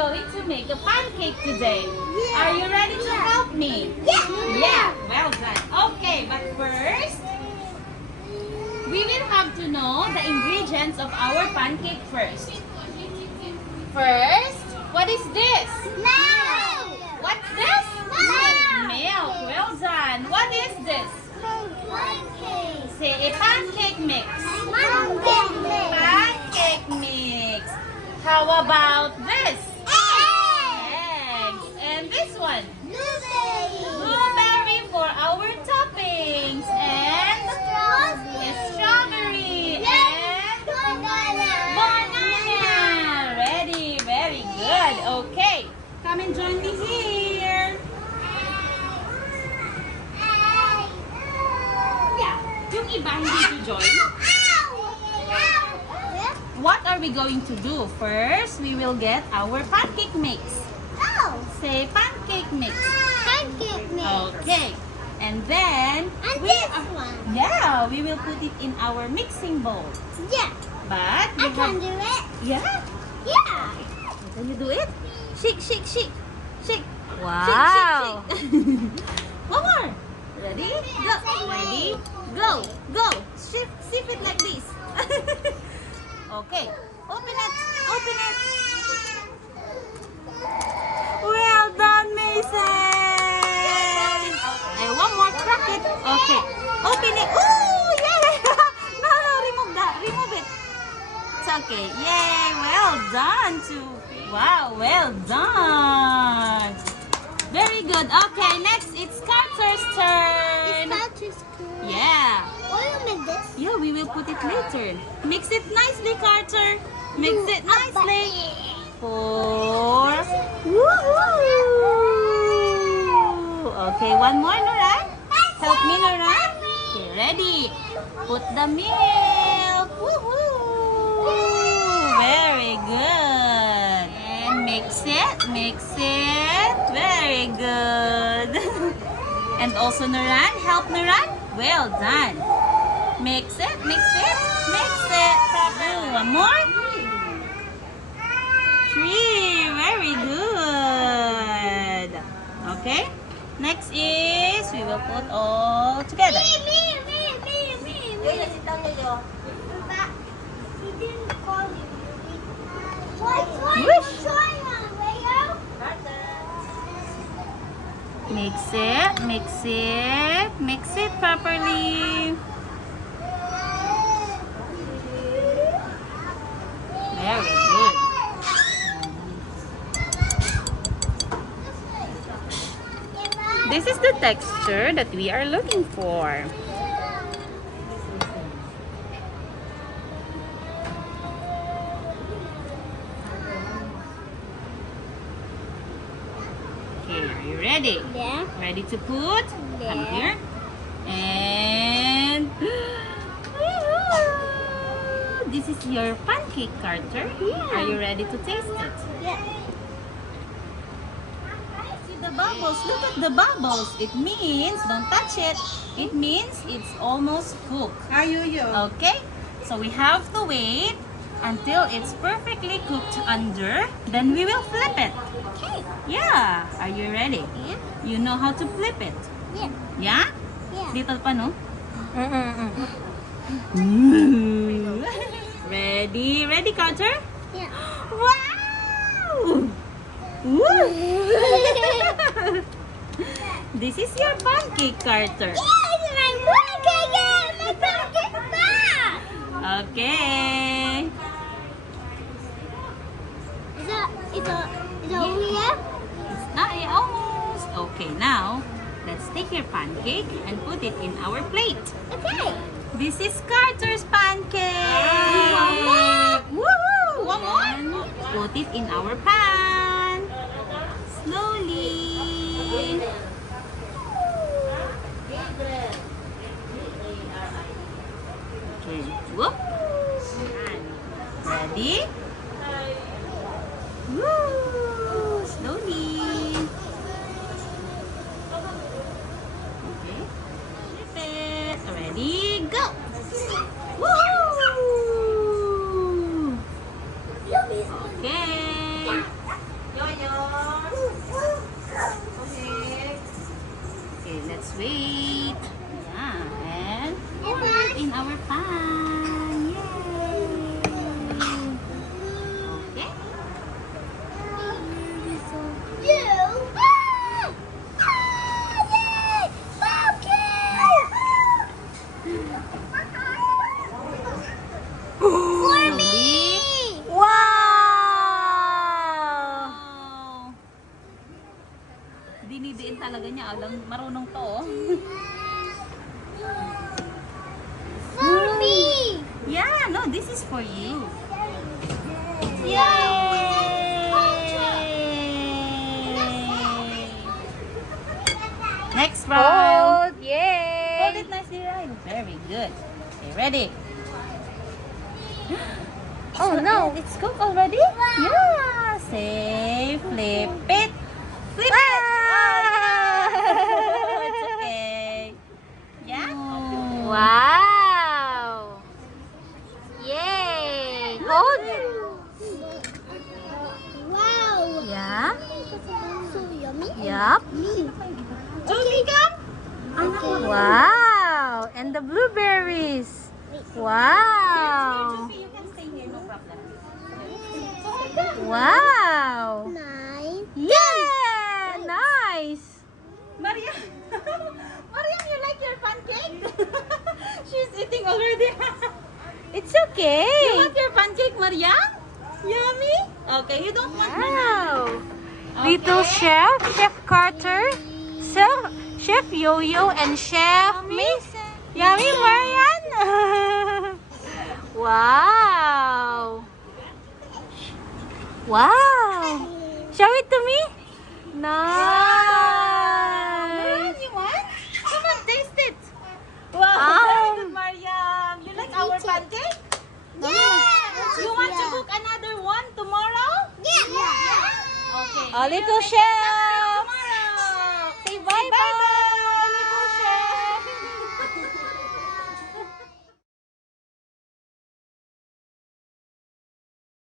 going to make a pancake today. Yeah. Are you ready to help me? Yeah. Yeah, well done. Okay, but first, we will have to know the ingredients of our pancake first. First, what is this? Milk. What's this? Milk. Milk. Well done. What is this? Pancake. Say a pancake mix. Pancake. Pancake mix. How about this? Eggs. And this one? Blueberry for our toppings. And strawberry. And banana. Ready. Very good. Okay. Come and join me here. Yeah. Yung iba hindi to join. What are we going to do? First, we will get our pancake mix. Say pancake mix. Okay. And then, yeah, we will put it in our mixing bowl. Yeah, But, I can do it. Yeah. Yeah. Can you do it? Shake, shake, shake. Shake. Wow. Shake, shake, shake. One more. Ready? Go. Ready? Go. Go. Sift it like this. Okay. Open it. Open it. Well done, Mason. And one more. Crack it. Okay. Open it. Ooh, yeah. No, remove that. Remove it. It's okay. Yay. Well done, too. Wow, well done. Very good. Okay, next it's Carter's turn. Yeah. Yeah, we will put it later. Mix it nicely, Carter. Mix it nicely. Four. Woohoo! Okay, one more, Nuran. Help me, Nuran. Okay, ready. Put the milk. Woohoo! Very good. And mix it. Mix it. Very good. And also, Nuran. Help, Nuran. Well done. Mix it, mix it, mix it. One more. Three. Very good. Okay. Next is we will put all together. Mix it, mix it, mix it properly. Very good. This is the texture that we are looking for. Okay, are you ready? Yeah. Ready to put? Come Yeah. here. And this is your pancake, Carter. Yeah. Are you ready to taste it? Yeah. See the bubbles. Look at the bubbles. It means, don't touch it. It means it's almost cooked. Okay? So we have to wait until it's perfectly cooked under. Then we will flip it. Okay. Yeah. Are you ready? Yeah. You know how to flip it. Yeah. Yeah? Yeah. Little pa, no? Ready? Ready, Carter? Yeah. Wow! Woo! This is your pancake, Carter. My pancake back. Okay. Is it over here? It's not almost. Okay, now let's take your pancake and put it in our plate. Okay. This is Carter's pancake. One more. Woohoo! One more. Put it in our pan. Slowly. Okay. Whoop. Ready? Woo! Slowly. Okay. Flip it. Ready? Go! Woohoo! Okay. Wait. Yeah, and pour it in our pan. Yay! Okay. For me! Wow! Dinidiin talaga niya. Alam, marunong to. Oh. For me! Yeah, no, this is for you. Yay! Next round. Yay! Hold it nicely, right? Very good. Okay, ready? Oh no! It's cooked already? Yeah. Say, flip it. Flip it. Oh, it's okay. Yeah. Wow! Yay! Hold! Wow! Yeah. So yummy. Yup. Okay, come. Wow! And the blueberries. Wow! You can stay here, no problem. Wow! Nine. Yeah! Nice! Mariam, Mariam, you like your pancake? She's eating already. It's You okay. want your pancake, Mariam? Yummy? Okay, you don't want Wow! Okay. Little Chef, Chef Carter, Chef Yo-Yo, and Chef Miss. Yummy, Marian! Wow! Wow! Show it to me. Mariam, Nice! you want? Come on, taste it. Wow, Um, very good, Mariam. You like our eat it. pancake? Yeah! You want to cook another one tomorrow? Yeah! Okay. A you little make chef.